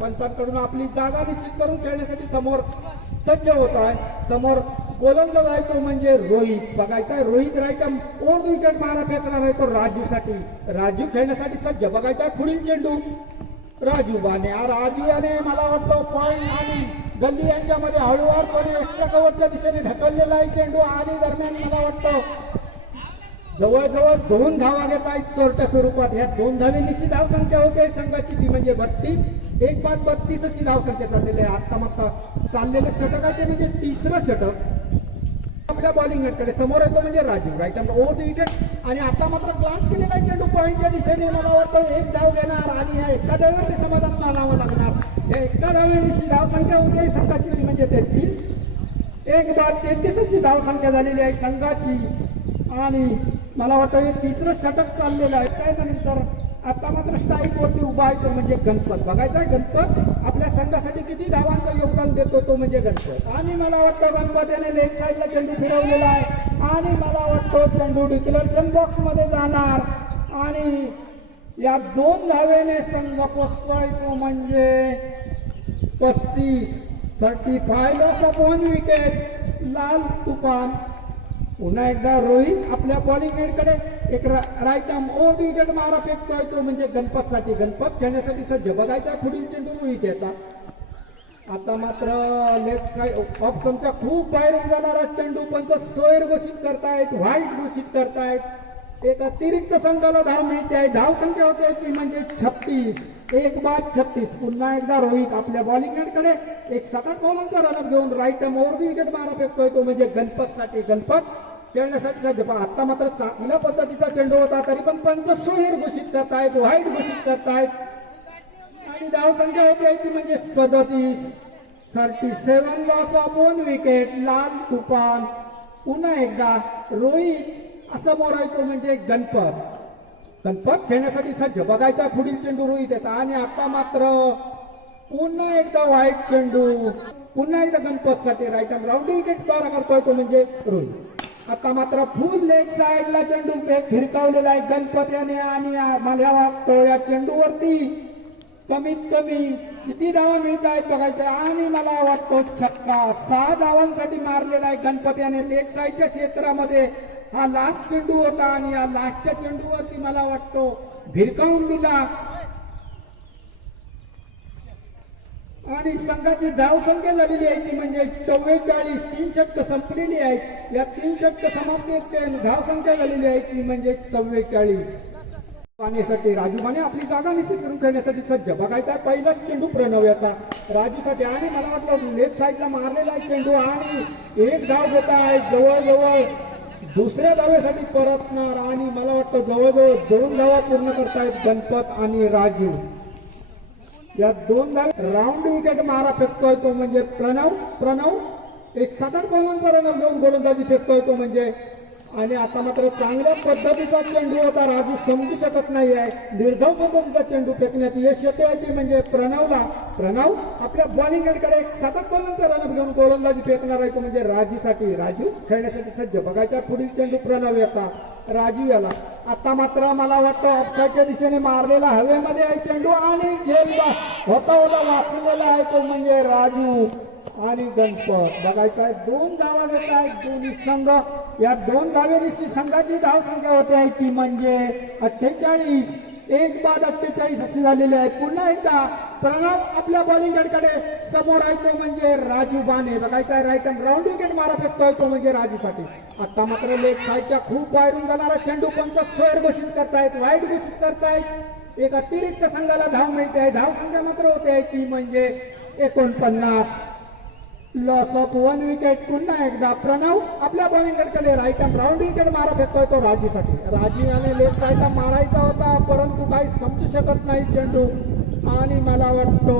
पंचांकडून आपली जागा निश्चित करून खेळण्यासाठी समोर सज्ज होत आहे. समोर गोलंदाज आहे तो म्हणजे रोहित. बघायचा आहे रोहित राईट ओव्हर विकेट मारा फेकणार आहे तो राजूसाठी. राजू खेळण्यासाठी सज्ज. बघायचा आहे पुढील चेंडू राजू बाने. राजू याने मला वाटतं पॉइंट आणि गल्ली यांच्यामध्ये हळूवारपणे एक्स्ट्रा कव्हरच्या दिशेने ढकललेला आहे चेंडू आणि दरम्यान मला वाटतं जवळजवळ 2 धावा घेत आहेत चोरट्या स्वरूपात. ह्या 2 धावेनिशी धावसंख्या होते संघाची ती म्हणजे 32. 1 बाद 32 अशी धावसंख्या चाललेली आहे. आता मात्र चाललेलं षटक आहे ते म्हणजे 3रं षटक आपल्या बॉलिंगकडे. समोर येतो म्हणजे Raju right over the wicket आणि आता मात्र ग्लास केलेला आहे चेंडू पॉइंटच्या दिशेने. मला वाटतं 1 धाव घेणार आणि या एका धावेवर ते समाधान मानावं लागणार. या एका धावेनिशी धावसंख्या होते संघाची म्हणजे 33. 1 बाद 33 अशी धावसंख्या झालेली आहे संघाची आणि मला वाटतं हे 3रं षटक चाललेलं आहे. काय नंतर आता मात्र स्ट्राईक वरती उभा आहे तो म्हणजे गणपत. बघायचा आहे गणपत आपल्या संघासाठी किती धावांचं योगदान देतो तो म्हणजे गणपत. आणि मला वाटतं गणपत याने लेग साईडला चेंडू फिरवलेला आहे आणि मला वाटतं चेंडू डिक्लेरेशन बॉक्स मध्ये जाणार आणि या 2 धावेने संघ पोचतोय तो म्हणजे 35. 35 लॉस ऑफ 1 विकेट लाल तुफान. पुन्हा एकदा रोहित आपल्या बॉलिंगकडे एक right arm over the wicket मारा फेकतोय तो म्हणजे गणपतसाठी. गणपत खेळण्यासाठी सज्ज. बघायचा पुढील चेंडू रोहित याचा. आता मात्र लेफ्ट साईड ऑफ तुमच्या खूप बाहेरून जाणारा चेंडू पंच सोयर घोषित करतायत व्हाईट घोषित करतायत. एक अतिरिक्त संघाला धाव मिळते आहे. धाव संख्या होते ती म्हणजे 36. 1 बाद 36. पुन्हा एकदा रोहित आपल्या बॉलिंगकडे एक 7-8 बॉलांचा रनअप घेऊन right arm over the wicket मारा फेकतोय तो म्हणजे गणपतसाठी. गणपत खेळण्यासाठी आता मात्र चांगल्या पद्धतीचा चेंडू होता तरी पण पंच सोहेर घोषित करतायत व्हाईट घोषित करतायत आणि धाव संख्या होती आहे ती म्हणजे 37. 37 लॉस ऑफ 1 विकेट लाल तुफान. पुन्हा एकदा रोहित असं मोरायचो म्हणजे गणपत. गणपत खेळण्यासाठी सज्ज. बघायचा पुढील चेंडू रोहित येतात आणि आता मात्र पुन्हा एकदा व्हाईट चेंडू. पुन्हा एकदा गणपतसाठी राईट आर्म राऊंड विकेट पारा करतोय तो म्हणजे रोहित. आता मात्र फुल लेग साईडला चेंडू फिरकावलेला आहे गणपत याने आणि मला वाटतं या चेंडूवरती कमीत कमी किती धावा मिळत आहेत बघायचं आणि मला वाटतं छक्का. 6 धावांसाठी मारलेला आहे गणपत याने लेग साईडच्या क्षेत्रामध्ये. हा लास्ट चेंडू होता आणि या लास्टच्या चेंडूवरती मला वाटतं भिरकावून दिला आणि संघाची धाव संख्या झालेली आहे ती म्हणजे 44. 3 षटकं संपलेली आहेत. या 3 षटकं समाप्त धाव संख्या झालेली आहे ती म्हणजे 44. पाण्यासाठी राजू माने आपली जागा निश्चित करून खेळण्यासाठी सज्ज. बघायचा पहिला चेंडू प्रणव याचा राजूसाठी आणि मला वाटलं लेफ्ट साईडला मारलेला आहे चेंडू आणि 1 धाव घेत आहे. जवळजवळ 2ऱ्या धावेसाठी परतणार आणि मला वाटतं जवळजवळ 2 धावा पूर्ण करतायत गणपत आणि राजू. या 2 धावे राऊंड विकेट मारा फेकतोय तो म्हणजे प्रणव एक 7-8 बॉलांचा रनअप घेऊन गोलंदाजी फेकतोय तो म्हणजे. आणि आता मात्र चांगल्या पद्धतीचा चेंडू होता. राजू समजू शकत नाही आहे. निर्धाव पद्धतीचा चेंडू फेकण्यात यश येते आहे ते म्हणजे प्रणव आपल्या बॉलिंगकडे एक 7-8 बॉलांचा रनअप घेऊन गोलंदाजी फेकणार आहे तो म्हणजे राजूसाठी. राजू खेळण्यासाठी सज्ज. बघायचा पुढील चेंडू प्रणव याचा राजू याला. आता मात्र मला वाटतं ऑफसाईडच्या दिशेने मारलेला हवेमध्ये आहे चेंडू आणि झेल होता वाचलेला आहे तो म्हणजे राजू. आणि गणपत बघायचा आहे. 2 धावा घेत आहेत दोन्ही संघ. या 2 धावेनिशी संघाची धाव संख्या होते आहे ती म्हणजे 48. 1 बाद 48 अशी झालेली आहे. पुन्हा एकदा प्रणव आपल्या बॉलिंग गडकडे समोर आहे तो म्हणजे राजू बाने. बघायचा आहे राईट हँड राऊंड विकेट मारा फेकतोय तो म्हणजे राजू पाटील. आता मात्र लेग साईडच्या खूप बाहेरून जाणारा चेंडू पंच स्क्वेअर घोषित करतायत, वाईट घोषित करतायत. एक अतिरिक्त संघाला धाव मिळते आहे. धाव संख्या मात्र होते आहे ती म्हणजे 49. Loss of 1 wicket. पुन्हा एकदा प्रणव आपल्या बॉलिंगकडे राईट हँड राऊंड विकेट मारा फेकतोय तो राजूसाठी. राजू याने लेफ्ट साईडला मारायचा होता परंतु काही समजू शकत नाही चेंडू आणि मला वाटतो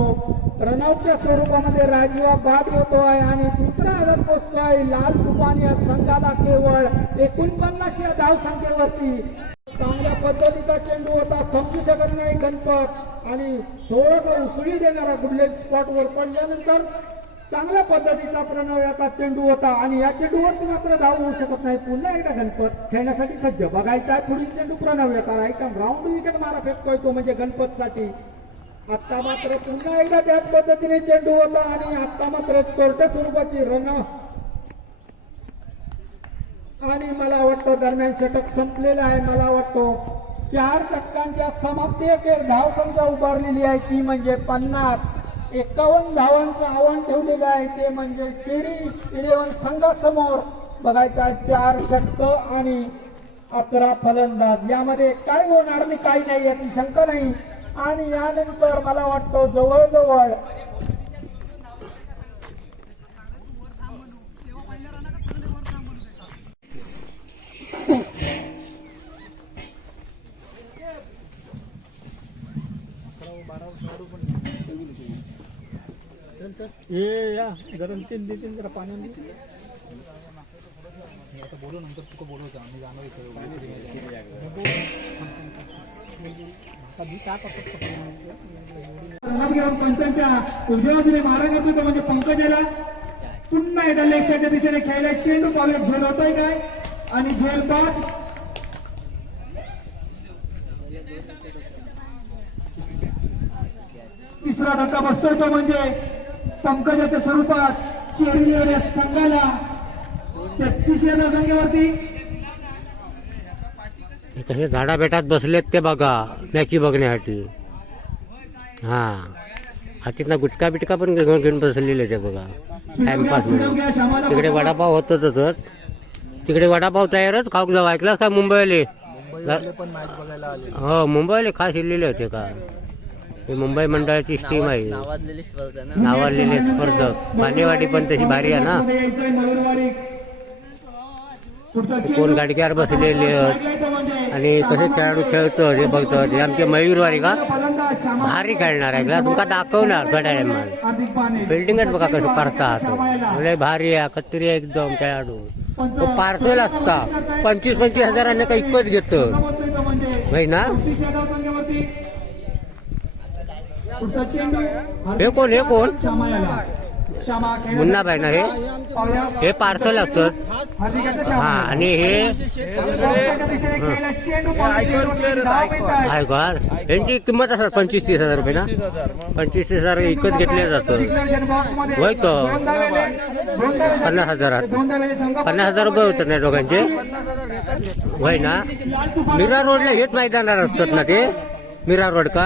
रनआउटच्या स्वरूपामध्ये राजू हा बाद होतो आहे आणि दुसरा रन पोचतोय लाल तुफान या संघाला केवळ 49 या धाव संख्येवरती. चांगल्या पद्धतीचा चेंडू होता, समजू शकत नाही गणपत आणि थोडासा उसळी देणारा गुडलेग स्पॉटवर पडल्यानंतर चांगल्या पद्धतीचा प्रणव याचा चेंडू होता आणि या चेंडूवरती मात्र धाव होऊ शकत नाही. पुन्हा एकदा गणपत खेळण्यासाठी सज्ज. बघायचा आहे पुढील चेंडू प्रणव याचा राईट हँड राऊंड विकेट मारा फेकतोय तो म्हणजे गणपतसाठी. आता मात्र पुन्हा एकदा त्याच पद्धतीने चेंडू होता आणि आता मात्र चोरट्या स्वरूपाची रन आणि मला वाटतं दरम्यान षटक संपलेलं आहे. मला वाटतो 4 षटकांच्या समाप्तीअखेर धाव संख्या उभारलेली आहे ती म्हणजे 50. 51 धावांचं आव्हान ठेवलेलं आहे ते म्हणजे चेरी 11 संघासमोर. बघायचा 4 षटक आणि 11 फलंदाज. यामध्ये काय होणार नाही काही नाही याची शंका नाही. आणि यानंतर मला वाटतं जवळजवळ जरा पाण्याने पंचांच्या उजव्या बाजूने मारा करतो तो म्हणजे पंकजाला. पुन्हा एकदा लेग साईडच्या दिशेने खेळलाय चेंडू पावले झेल होतोय काय आणि झेल बाद. तिसरा धक्का बसतोय तो म्हणजे पंकजाच्या स्वरूपात चेरी या संघाला 33 या संख्येवरती. कसे झाडा बेटात बसलेत ते बघा मॅची बघण्यासाठी. हा हातीतला गुटखा बिटका पण घेऊन बसलेले ते बघा टाइमपास म्हणून. तिकडे वडापाव होतच. तिकडे वडापाव तयारच खाऊक जाऊ. ऐकला का मुंबईले? हो मुंबईले खास इलेले होते का? हे मुंबई मंडळाची स्टीम आहे. नावाजलेले स्पर्धक. बानेवाडी पण तशी भारी आहे ना. कोण गाडग्यावर बसलेले आणि कसे खेळाडू खेळतो हे बघतो. हे आमचे मयूरवारी का भारी खेळणार आहे का तुमका दाखवणार थोड्या टायमाला. बिल्डिंगच बघा कसं करतात. लय भारी आहे कत्तरी आहे एकदम खेळाडू. तो पार्सल असता 25-25 हजारांना काही इकत घेतो भाई ना. हे कोण मुन्नाबाई ना. हे पार्सल असतं. हा आणि हे आयकॉर यांची किंमत असतात 25-30 हजार रुपये ना. 25-30 हजार विकत घेतले जातं. होय तो 50 हजारात 50 हजार रुपये होतात ना दोघांचे. होय ना. मीरा रोडला हेच मैदानावर असतात ना ते. मीरा रोड का?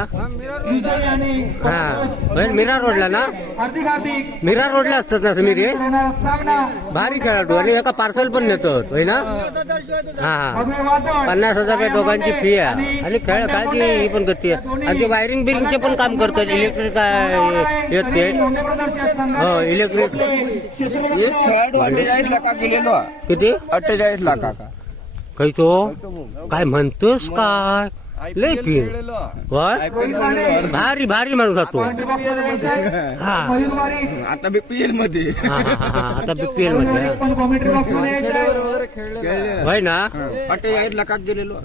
हा मीरा रोडला ना. मीरा रोडला असतात ना समीर. भारी खेळाडू आणि एका पार्सल पण नेतात होय ना. हा 50 हजार रुपये दोघांची फी आहे आणि खेळाची ही पण गती आहे. आणि ते वायरिंग बिरिंगचे पण काम करतात. इलेक्ट्रिक येते. हो इलेक्ट्रिक. 48 लाख गेलेलो. किती? 48 लाख काही तो काय म्हणतोस काय? लय फी भारी भारी माणूस जातो. हा आता बीपीएल मध्ये. आता बीपीएल मध्ये होय ना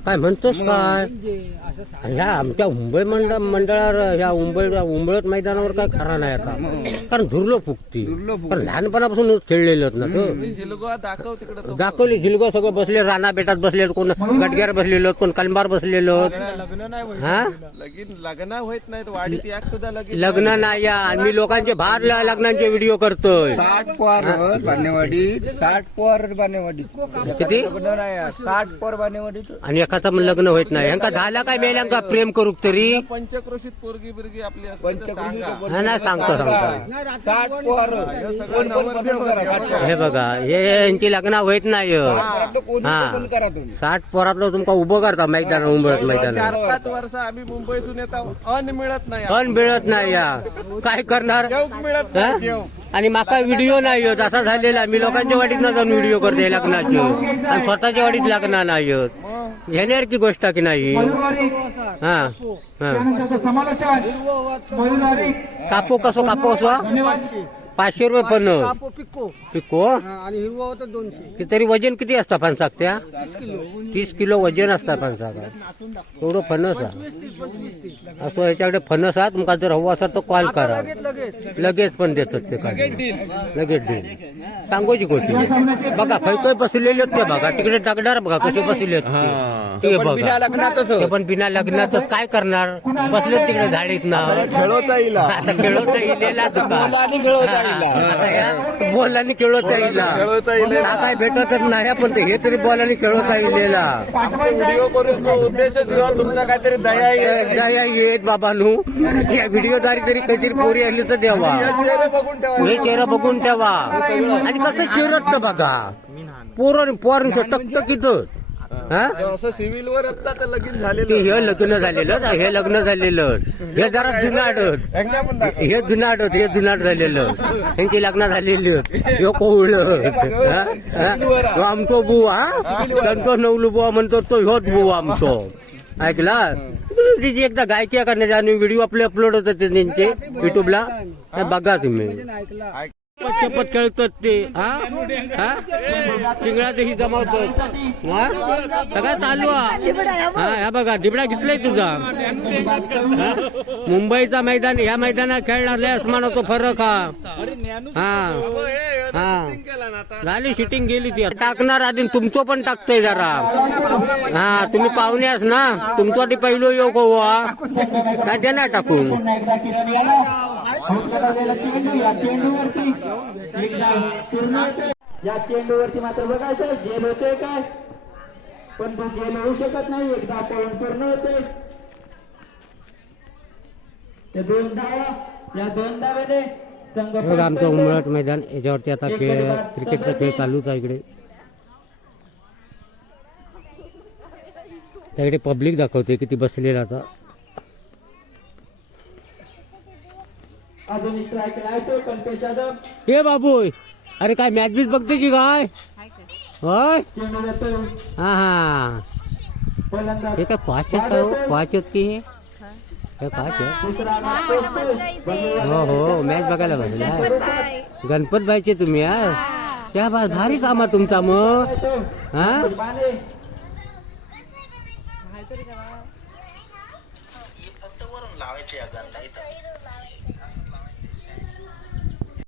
काय म्हणतोस काय ह्या आमच्या मुंबई मंडळावर ह्या उंबळत मैदानावर काय खरा नाही आता कारण धुरलो फुकती कारण लहानपणापासून खेळलेलं ना तो दाखवली झिलगो सगळं बसले राणा बेटात बसले कोण गटग्यार बसलेलो कोण कलंबार बसलेलो हा लग्न होत नाहीत वाडीत एक सुद्धा लग्न नाही या आणि मी लोकांचे बाहेर लग्नांचे व्हिडिओ करतोय 60 पोर बानेवाडी 60 पोर बानेवाडी किती लग्न नाही 60 पोर बानेवाडी आणि एखादा लग्न होत नाही ह्यांका झाला काय मेल्यांका प्रेम करू तरी पंचक्रोशीत पोरगी बिरगी आपली असते हा ना सांगतो 60 पोर हे बघा हे यांची लग्न होत नाही हा 60 पोरातलं तुमका उभं करता मैदान उंबळत मैदान 4-5 वर्ष आम्ही मुंबईसून येतो अन मिळत नाही पण मिळत नाही या काय करणार मिळत हा? आणि माका व्हिडिओ नाही होत असा झालेला मी लोकांच्या वाडीत न जाऊन व्हिडिओ करते लग्नाचे आणि स्वतःच्या वाडीत लग्न नाही होत येण्यासारखी गोष्ट की नाही हा हा त्यानंतर समालोचन मयूर कापो कसो 500 रुपये पण पिको आणि हिरवा होता 200 तरी वजन किती असता फणसाक त्या 30 किलो वजन असता फणसाका एवढं फणस असं याच्याकडे फणस हा तुमका जर हवा असा तर कॉल करा लगेच पण देतात ते काय लगेच डील सांगूची गोष्टी बघा खै बसलेले ते बघा तिकडे टाकणार बघा कसे बसले ते बघा ते पण बिना लग्नातच काय करणार बसले तिकडे झाडीत ना खेळवता येईल आता खेळवता येईला तुका बॉलाने खेळवता येईल काय भेटतच नाही पण ते हे तरी बॉलाने खेळवता येईला व्हिडिओ करूचा उद्देश तुमचा काहीतरी दया येईल दया येत बाबानू या व्हिडिओद्वारे तरी काहीतरी पोरी आली तर द्यावा चेहरा बघून ठेवा हे चेहरा बघून ठेवा आणि कसं चिरत बघा पोरण टकटकीत हा असं सिव्हिल वर आता तर लगीन ते झालेलं हे लग्न झालेलं हे लग्न झालेलं हे जरा जुनाडत हे जुनाट झालेलं त्यांची लग्न झालेली हे कोवळ आमचो बुवा संतो नवलू बुवा म्हणतो तो ह्योच बुवा आमचो ऐकला तिची एकदा गायकी करण्याचे आणि व्हिडिओ आपले अपलोड होतात त्यांचे युट्यूबला बघा तुम्ही चपत खेळतात ते शिंगळा ही जमावतो सगळं चालू हा बघा दिबडा घेतलाय तुझा मुंबईचा मैदान ह्या मैदानात खेळणार लय आसमानाचा फरक हा झाली शूटिंग गेली ती टाकणार आधी तुमचं पण टाकतंय जरा हा तुम्ही पाहुण्यास ना तुमचं आधी पहिलो योग काय देणार टाकून या चेंडूवरती मात्र बघायचं जेल होते काय पण तो जेल होऊ शकत नाही एकदा पळून पूर्ण होते त्या 2 धावा या 2 धावेने संघ आमचं उंबरठ मैदान याच्यावरती आता खेळ क्रिकेटचा खेळ चालूच आहे इकडे त्याकडे पब्लिक दाखवते किती बसलेला आता अजून स्ट्राईक लावतो कल्पेश यादव हे बाबू अरे काय मॅच बीच बघते की काय होय चेंडू जातो हा फलंदाज हे काय पाचच की हे काय दुसरा नाव पोचतोय. हो मॅच बघायला बसला गणपत बाईचे तुम्ही यार त्या भारी कामा तुमचा मग हा माने